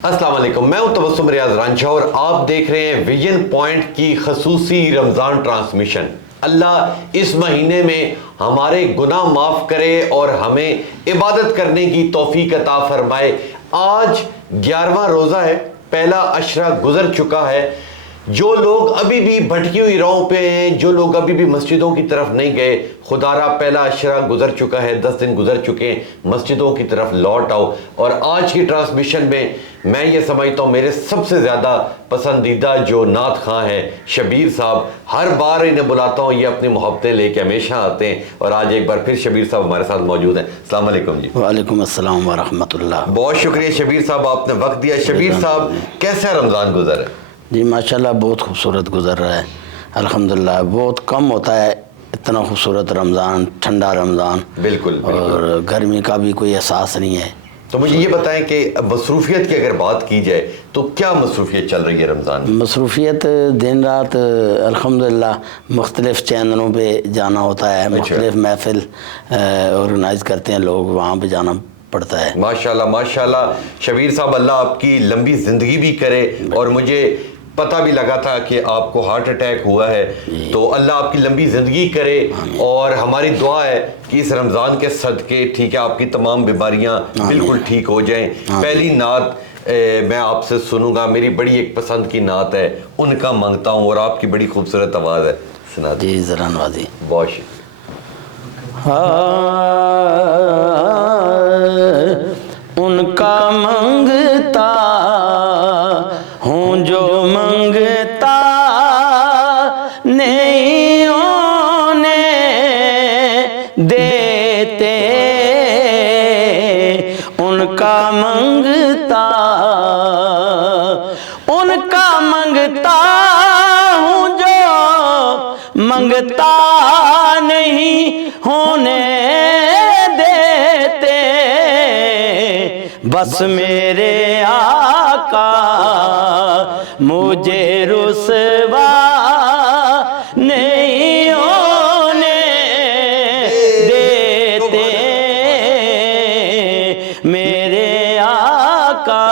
अस्सलाम वालेकुम, मैं हूं तबस्सुम रियाज रांझा और आप देख रहे हैं विजन पॉइंट की खसूसी रमज़ान ट्रांसमिशन। अल्लाह इस महीने में हमारे गुनाह माफ़ करे और हमें इबादत करने की तौफीक अता फरमाए। आज 11वां रोज़ा है, पहला अशरा गुजर चुका है। जो लोग अभी भी भटकी हुई राहों पे हैं, जो लोग अभी भी मस्जिदों की तरफ नहीं गए, खुदारा पहला अशरा गुजर चुका है, 10 दिन गुजर चुके हैं, मस्जिदों की तरफ लौट आओ। और आज की ट्रांसमिशन में मैं ये समझता हूँ मेरे सबसे ज़्यादा पसंदीदा जो नात खां हैं शबीर साहब, हर बार इन्हें बुलाता हूँ, ये अपनी मोहब्बतें लेके हमेशा आते हैं और आज एक बार फिर शबीर साहब हमारे साथ मौजूद हैं। अस्सलाम वालेकुम जी। वालेकुम अस्सलाम व रहमतुल्लाह। बहुत शुक्रिया शबीर साहब, आपने वक्त दिया। शबीर साहब, कैसा रमज़ान गुजर है? जी माशाल्लाह बहुत खूबसूरत गुजर रहा है, अल्हम्दुलिल्लाह। बहुत कम होता है इतना खूबसूरत रमज़ान, ठंडा रमज़ान। बिल्कुल, और गर्मी का भी कोई एहसास नहीं है। तो मुझे ये बताएं कि मसरूफियत की अगर बात की जाए तो क्या मसरूफियत चल रही है रमज़ान में? मसरूफियत दिन रात अल्हम्दुलिल्लाह मुख्तलिफ़ चैनलों पे जाना होता है, मुख्तलिफ़ महफिल ऑर्गेनाइज़ करते हैं लोग, वहाँ पे जाना पड़ता है। माशाल्लाह माशाल्लाह। शबीर साहब, अल्लाह आपकी लंबी ज़िंदगी भी करे। और मुझे पता भी लगा था कि आपको हार्ट अटैक हुआ है, तो अल्लाह आपकी लंबी ज़िंदगी करे। और हमारी दुआ है कि इस रमज़ान के सदके, ठीक है, आपकी तमाम बीमारियां बिल्कुल ठीक हो जाएं। पहली नात मैं आपसे सुनूंगा, मेरी बड़ी एक पसंद की नात है, उनका मांगता हूँ, और आपकी बड़ी खूबसूरत आवाज़ है, सुना दी। जी ज़रा नवाजी। बहुत शुक्रिया। उनका मंगता हूँ जो मंगता नहीं होने देते, उनका मंगता हूँ जो मंगता नहीं होने देते, बस मेरे आका मुझे रुसवा नहीं होने देते, मेरे आका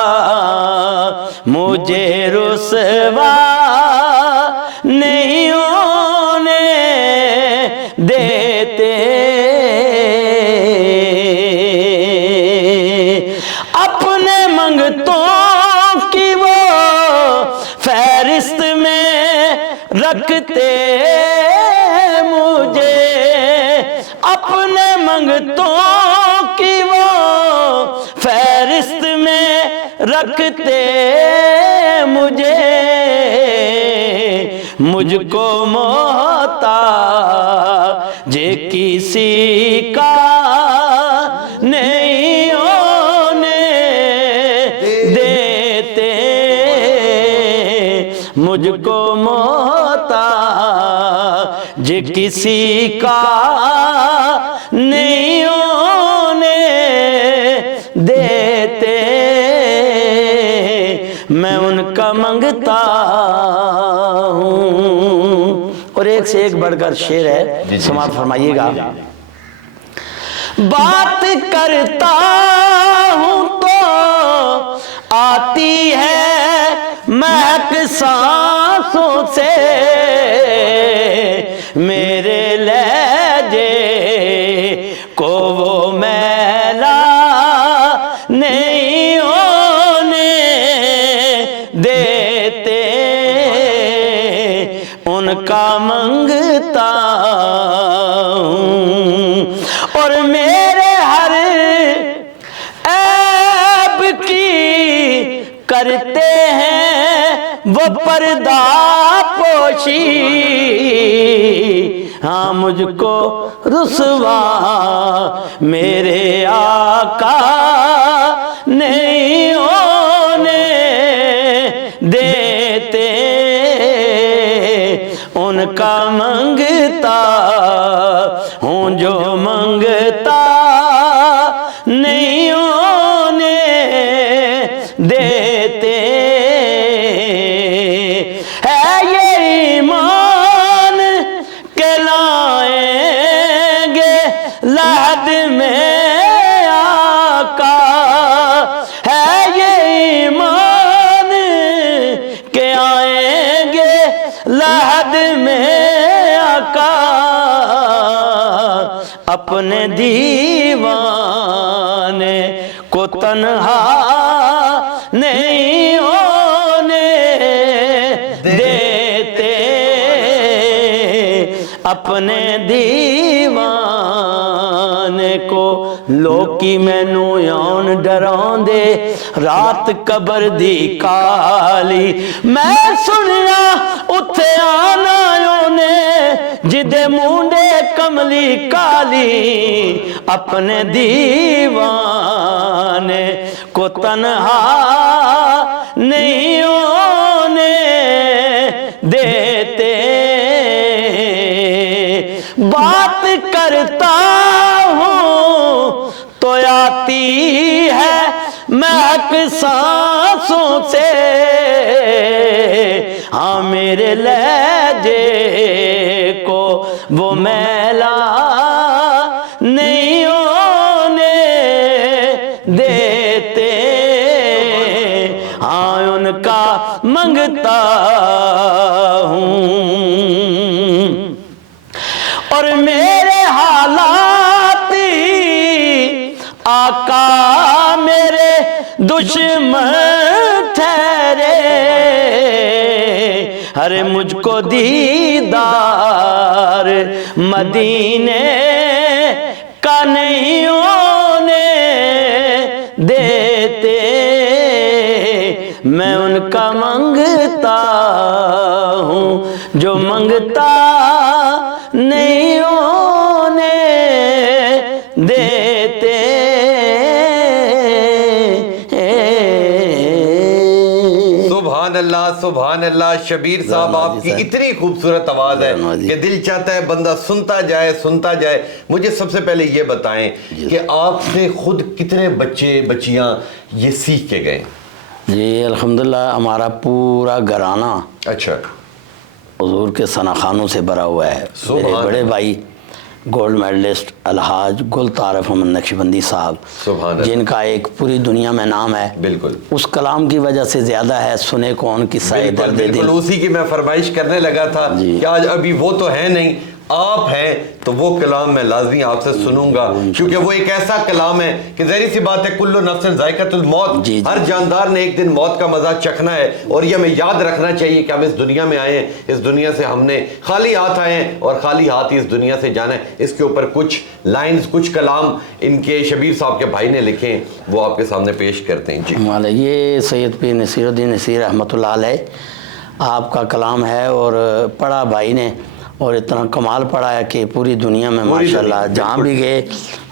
मुझे रुसवा नहीं होने देते। अपने मंगतों की वो फहरिस्त में रखते मुझे, अपने मंगतों की वो फहरिस्त में रखते मुझे, मुझको मोहताज किसी का नहीं होने देते, मुझको मोहताज किसी का नहीं होने देते, मैं उनका मंगता हूँ। और एक से एक बढ़कर शेर है, समाप्त फरमाइएगा। बात करता हूँ तो आती है महक सांसों से, मेरे लहजे को वो मैला नहीं होने देते, उनका मंगता हूँ। और मेरे हर ऐब की करते हैं वो पर्दा पोशी, हाँ मुझको रुसवा मेरे आका नहीं होने देते, उनका मंगता हूँ जो मंगता नहीं होने देते, में आका है ये ईमान। अपने दीवाने को तन्हा नहीं होने देते, अपने दीवाने को लोकी मैनू यान डरांदे रात कबर दी काली। मैं सुनिया उथे आना ओने जिदे मुंडे कमली काली, अपने दीवाने को तन्हा नहीं होने देते। बात करता हूँ तो आती है महक सांसों से, हाँ मेरे लहजे को वो मैला नहीं होने देते, हाँ उनका मंगता हूँ। और मेरे हालात ही आका मेरे दुश्मन ठहरे, अरे मुझको दीदार मदीने का नहीं होने देते, मैं उनका मंगता हूँ जो मंगता नहीं होने देते। सुभान अल्लाह। शबीर साहब आपकी इतनी खूबसूरत आवाज़ है कि दिल चाहता है बंदा सुनता जाए सुनता जाए। मुझे सबसे पहले ये बताएं कि आपसे खुद कितने बच्चे बच्चियां ये सीख के गए? जी अल्हम्दुलिल्लाह हमारा पूरा घराना अच्छा हुजूर के सनाखानों से भरा हुआ है। मेरे बड़े भाई गोल्ड मेडलिस्ट अलहाज गुल तारफ अहमद नक्शबंदी साहब, जिनका एक पूरी दुनिया में नाम है, बिल्कुल उस कलाम की वजह से ज्यादा है सुने कौन किस्सा दर्द दिल। उसी की मैं फरमाइश करने लगा था कि आज अभी वो तो है नहीं, आप हैं तो वो कलाम मैं लाजमी आपसे सुनूंगा, क्योंकि वो एक ऐसा कलाम है कि ज़ाहिर सी बात है कुल्लु नफ्सिन ज़ायक़तुल मौत, हर जानदार ने एक दिन मौत का मजा चखना है। और ये हमें याद रखना चाहिए कि हम इस दुनिया में आए हैं, इस दुनिया से हमने खाली हाथ आए हैं और खाली हाथ ही इस दुनिया से जाना है। इसके ऊपर कुछ लाइन्स, कुछ कलाम इनके शबीर साहब के भाई ने लिखे हैं, वो आपके सामने पेश करते हैं। जी ये सैयद पीर नसीरुद्दीन नसीर रहमतुल्लाह अलैह आपका कलाम है और पढ़ा भाई ने, और इतना कमाल पड़ा है कि पूरी दुनिया में माशाल्लाह जहाँ भी गए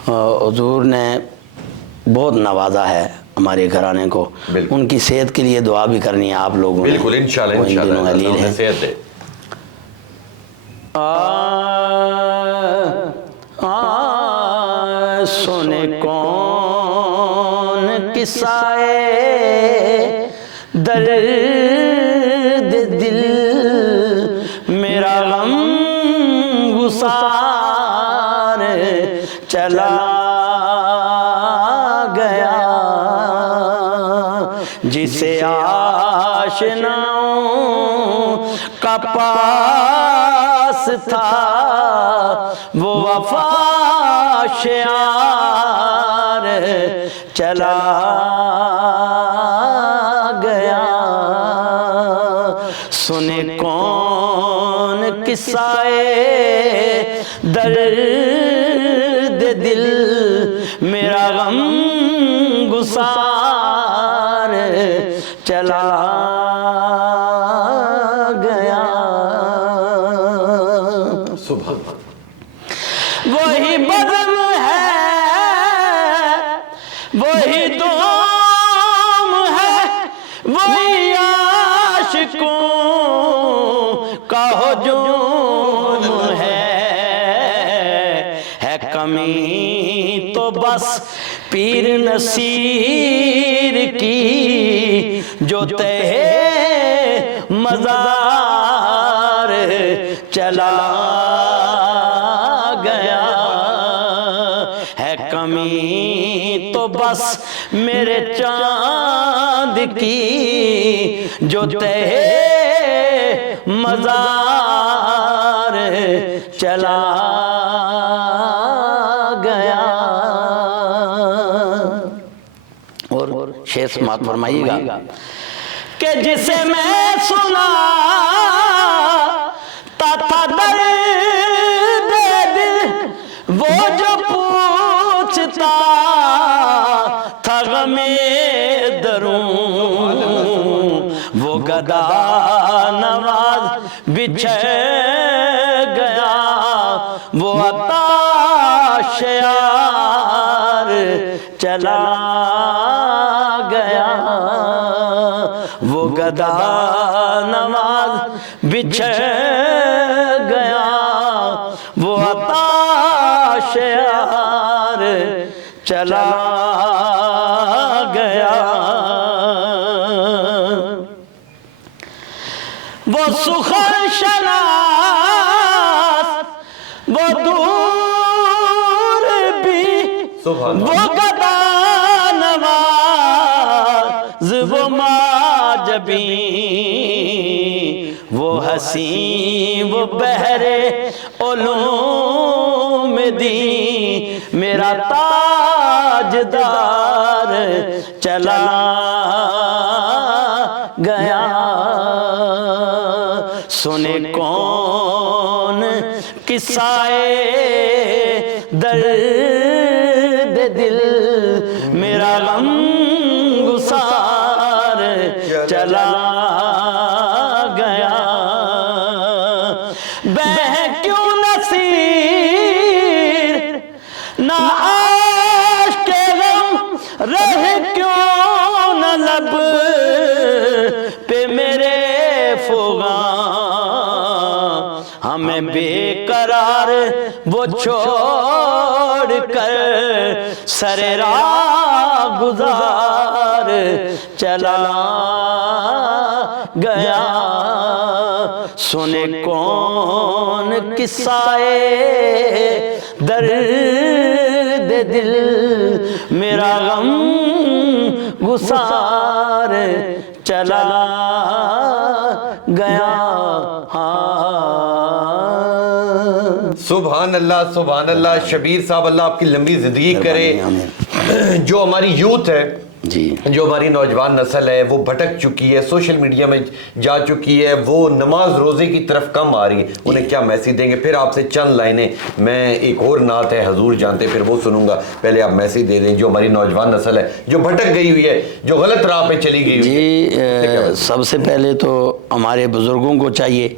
हुजूर ने बहुत नवाजा है हमारे घराने को। उनकी सेहत के लिए दुआ भी करनी है आप लोगों ने। बिल्कुल इंशाल्लाह इंशाल्लाह सेहत है। सुने कौन किस्साए दर्द दिल, मेरा गम गुसार चला गया, जिसे आशनाओं का पास था वो वफा शार चला गया। सुने कौन किस्साए दर्द दिल, मेरा गम गुसार चला गया। सुभान वही बज़्म है वही दोम है, वही आशिकों का हुजूम है कमी तो बस पीर नसीर की, जो तहे मज़ार चला गया है। कमी तो बस मेरे चांद की, जो तहे मज़ार चला शेर समात फरमाइएगा कि जिसे मैं सुना था दर्द दिल, वो जो पूछता था गमे दरूं, वो गदा नवाज बिछड़ गया, वो अताश यार चला गया, वो गदा नवाज बिछड़ गया, वो अताश यार चला गया। वो सुखर शनास वो दूर भी, वो गदा नवाज वो माजबी, वो हसी वो बहरे उलूम दी, मेरा ताजदार चला गया। सुने कौन किस्साए दर्द दिल, मेरा गम गुसार चला गया। बह क्यों नसीर ना आश के गम, रह क्यों न लब पे मेरे फुगा, हमें बेकरार वो छोड़ कर सरे राह गुजार चला गया। सुने कौन किस्साए दर्द दिल, मेरा गम गुसार चला गया। सुभान अल्लाह। शबीर साहब, अल्लाह आपकी लंबी जिंदगी करे। जो हमारी यूथ है जी, जो हमारी नौजवान नस्ल है वो भटक चुकी है, सोशल मीडिया में जा चुकी है, वो नमाज रोज़े की तरफ कम आ रही है, उन्हें क्या मैसेज देंगे? फिर आपसे चंद लाइनें, मैं एक और नात है हजूर जानते, फिर वो सुनूंगा, पहले आप मैसेज दे दें जो हमारी नौजवान नस्ल है जो भटक गई हुई है, जो गलत राह पे चली गई जी। सबसे पहले तो हमारे बुज़ुर्गों को चाहिए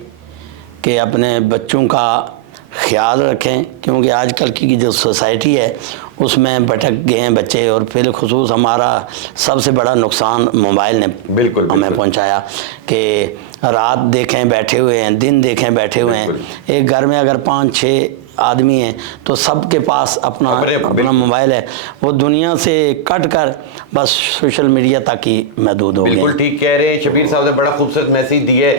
कि अपने बच्चों का ख्याल रखें, क्योंकि आजकल की जो सोसाइटी है उसमें भटक गए हैं बच्चे, और फिर खुसूस हमारा सबसे बड़ा नुकसान मोबाइल ने बिल्कुल हमें पहुंचाया कि रात देखें बैठे हुए हैं, दिन देखें बैठे हुए हैं। एक घर में अगर 5-6 आदमी हैं तो सबके पास अपना मोबाइल है, वो दुनिया से कट कर बस सोशल मीडिया तक ही महदूद हो गए। बिल्कुल ठीक कह रहे हैं शबीर साहब ने, बड़ा खूबसूरत मैसेज दिया है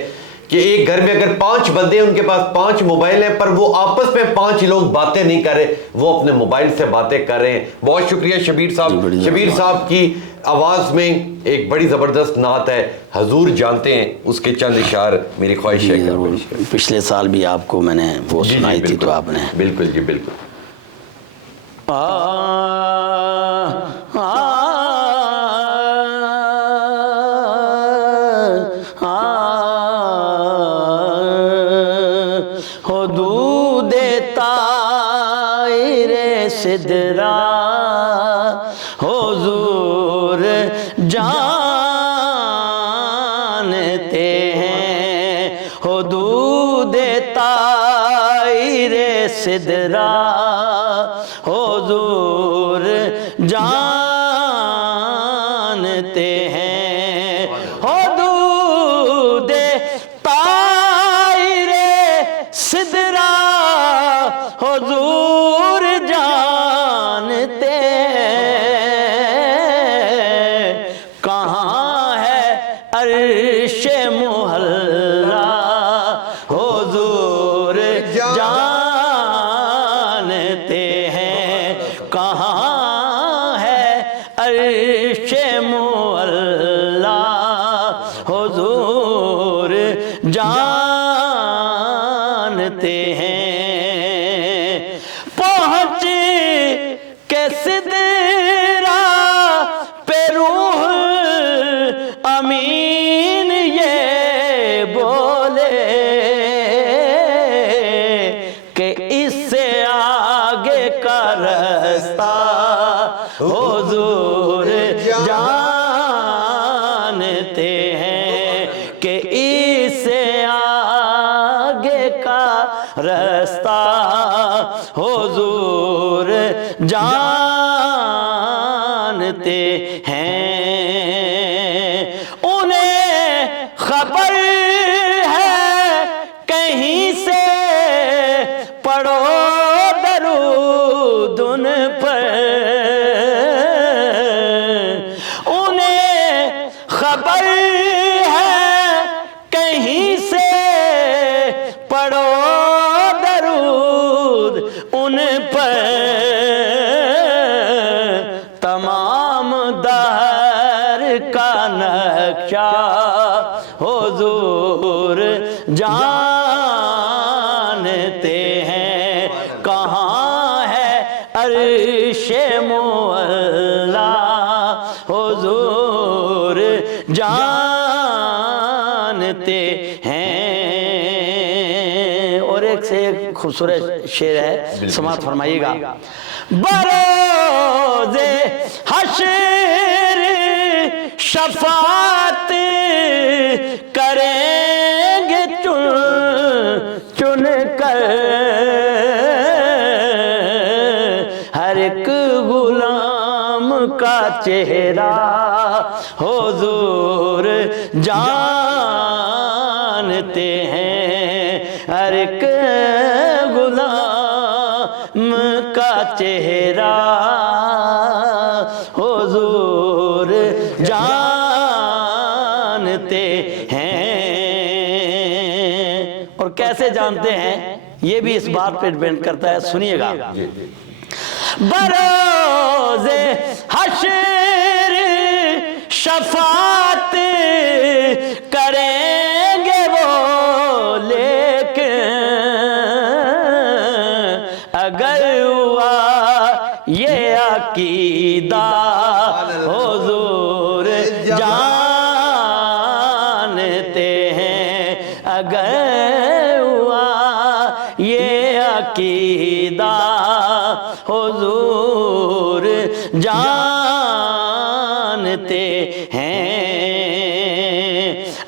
कि एक घर में अगर 5 बंदे हैं, उनके पास 5 मोबाइल हैं, पर वो आपस में 5 लोग बातें नहीं कर रहे, वो अपने मोबाइल से बातें कर रहे हैं। बहुत शुक्रिया शबीर साहब। शबीर साहब की आवाज़ में एक बड़ी ज़बरदस्त नात है हजूर जानते हैं, उसके चंद इशार मेरी ख्वाहिश है। पिछले साल भी आपको मैंने वो सुनाई थी, तो आपने बिल्कुल जी बिल्कुल। हो दूदे तायरे सिदरा हुजूर जानते हैं, हो दूदे तायरे सिदरा हुजूर जानते हैं, हो दूदे सिदरा हुजूर जानते कहाँ है अर्शे मुहल्ला, हुजूर जानते हैं कहाँ है अर्शे मुहल्ला, हुजूर जानते हैं। पहुँच के सिदरा पे रूह हैं कि इससे आगे का रास्ता हुजूर जानते हैं। उन्हें खबर है कहीं से पढ़ो दरूद उन पर, उन्हें खबर है कहीं से पढ़ो दरूद उन पर। तमाम दहर का नक्शा हुजूर जानते हैं। कहाँ है अर्शे मुअल्ला हुजूर जानते हैं। और एक से एक खूबसूरत शेर है, समात फरमाइएगा। बरोज़े हश्र शफात करेंगे चुन चुन कर, हर एक गुलाम का चेहरा हुजूर जानते हैं। हर एक गुलाम का चेहरा हुजूर जानते हैं। और कैसे जानते हैं ये भी इस बात पे डिपेंड करता है, सुनिएगा। बरोज़े हश्र शफात करेंगे वो, लेकिन अगर हुआ ये अकीदा हुजूर जानते हैं। अगर हुआ ये अकीदा हुजूर जानते हैं।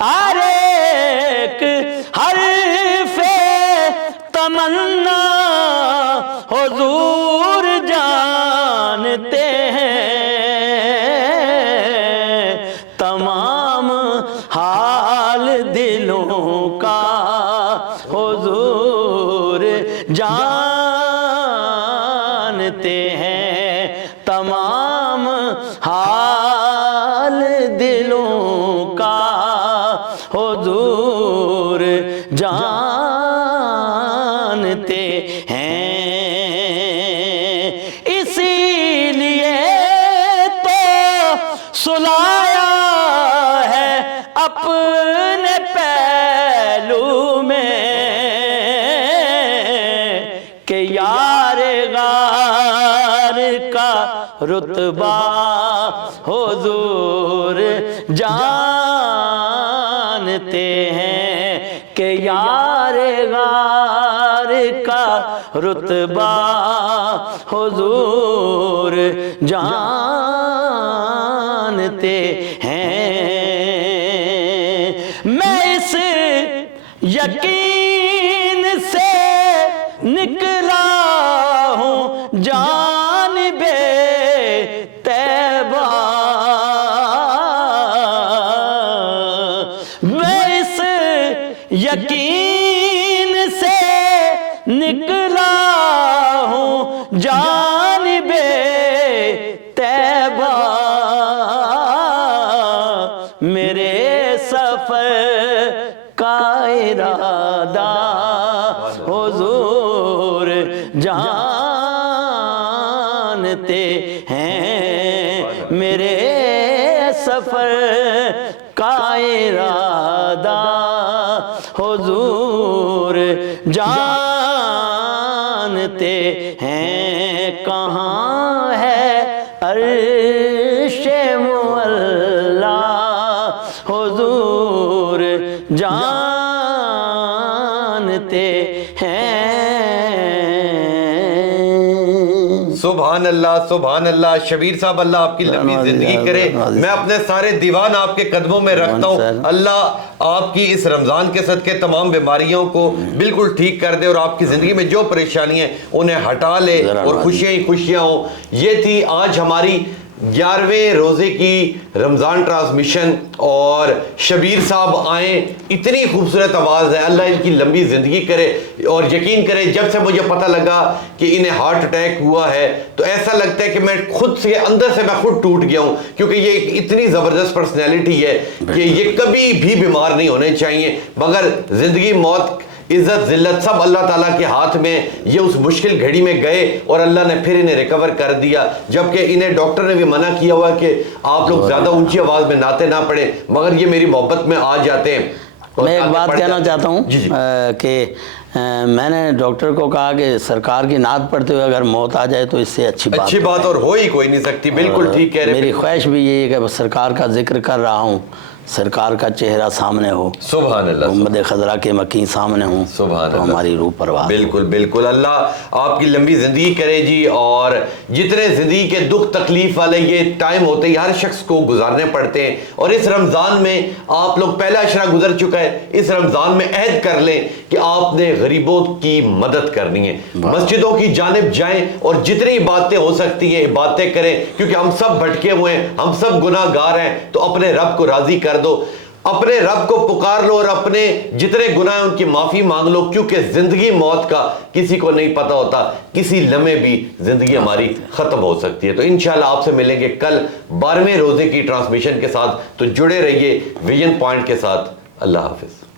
अरे एक हर्फ़े तमन्ना हुजूर जानते हैं। तमाम हाल दिलों का हुजूर जानते हैं। तमाम हाल दिलों का हुजूर जानते हैं। इसीलिए तो सुलाया है अपने पहलू में कि यार गार का रुतबा हुजूर जानते हैं। कि यार गार का रुतबा हुजूर जानते हैं। मैं इस यकीन से निकला हूँ जानिबे तैबा, मैं इस यकीन से निकला हूँ जानिबे तैबा। मेरे सफर का इरादा हुजूर जानते हैं। मेरे सफर का इरादा हुजूर जानते हैं। कहाँ है अर्शे मुअल्ला हुजूर जानते हैं। सुभान अल्लाह। शबीर साहब, अल्लाह आपकी लंबी जिंदगी करे। मैं अपने सारे दीवान आपके कदमों में रखता हूँ। अल्लाह आपकी इस रमजान के सदके तमाम बीमारियों को बिल्कुल ठीक कर दे और आपकी जिंदगी में जो परेशानियां उन्हें हटा ले और खुशियां ही खुशियां हो। ये थी आज हमारी 11वें रोजे की रमज़ान ट्रांसमिशन और शबीर साहब आए, इतनी खूबसूरत आवाज़ है, अल्लाह इनकी लंबी ज़िंदगी करे। और यकीन करें, जब से मुझे पता लगा कि इन्हें हार्ट अटैक हुआ है तो ऐसा लगता है कि मैं खुद से अंदर से मैं खुद टूट गया हूँ, क्योंकि ये इतनी ज़बरदस्त पर्सनैलिटी है कि ये कभी भी बीमार नहीं होने चाहिए। मगर ज़िंदगी मौत इज्जत जिल्लत सब अल्लाह ताला के हाथ में। ये उस मुश्किल घड़ी में गए और अल्लाह ने फिर इन्हें रिकवर कर दिया, जबकि इन्हें डॉक्टर ने भी मना किया हुआ कि आप लोग ज़्यादा ऊंची आवाज़ में नाते ना पड़े, मगर ये मेरी मोहब्बत में आ जाते हैं। मैं एक बात कहना चाहता हूँ कि मैंने डॉक्टर को कहा कि सरकार की नात पढ़ते हुए अगर मौत आ जाए तो इससे अच्छी बात और हो ही कोई नहीं सकती। बिल्कुल ठीक कह रहे हैं। मेरी ख्वाहिश भी यही है कि सरकार का जिक्र कर रहा हूँ, सरकार का चेहरा सामने हो, सुभान अल्लाह, उम्मत खजरा के मकीन सामने हो, सुभान तो हमारी रूह परवाह। बिल्कुल बिल्कुल, अल्लाह आपकी लंबी ज़िंदगी करे जी। और जितने ज़िंदगी के दुख तकलीफ वाले ये टाइम होते हैं, हर शख्स को गुजारने पड़ते हैं। और इस रमज़ान में आप लोग, पहला अशरा गुजर चुका है, इस रमज़ान में अहद कर लें कि आपने गरीबों की मदद करनी है। मस्जिदों की जानिब जाएं और जितनी बातें हो सकती हैं बातें करें, क्योंकि हम सब भटके हुए हैं, हम सब गुनाहगार हैं। तो अपने रब को राज़ी कर दो, अपने रब को पुकार लो और अपने जितने गुनाह हैं उनकी माफ़ी मांग लो, क्योंकि ज़िंदगी मौत का किसी को नहीं पता होता। किसी लम्हे भी ज़िंदगी हमारी ख़त्म हो सकती है। तो इंशाल्लाह आपसे मिलेंगे कल 12वें रोज़े की ट्रांसमिशन के साथ। तो जुड़े रहिए विजन पॉइंट के साथ। अल्लाह हाफिज़।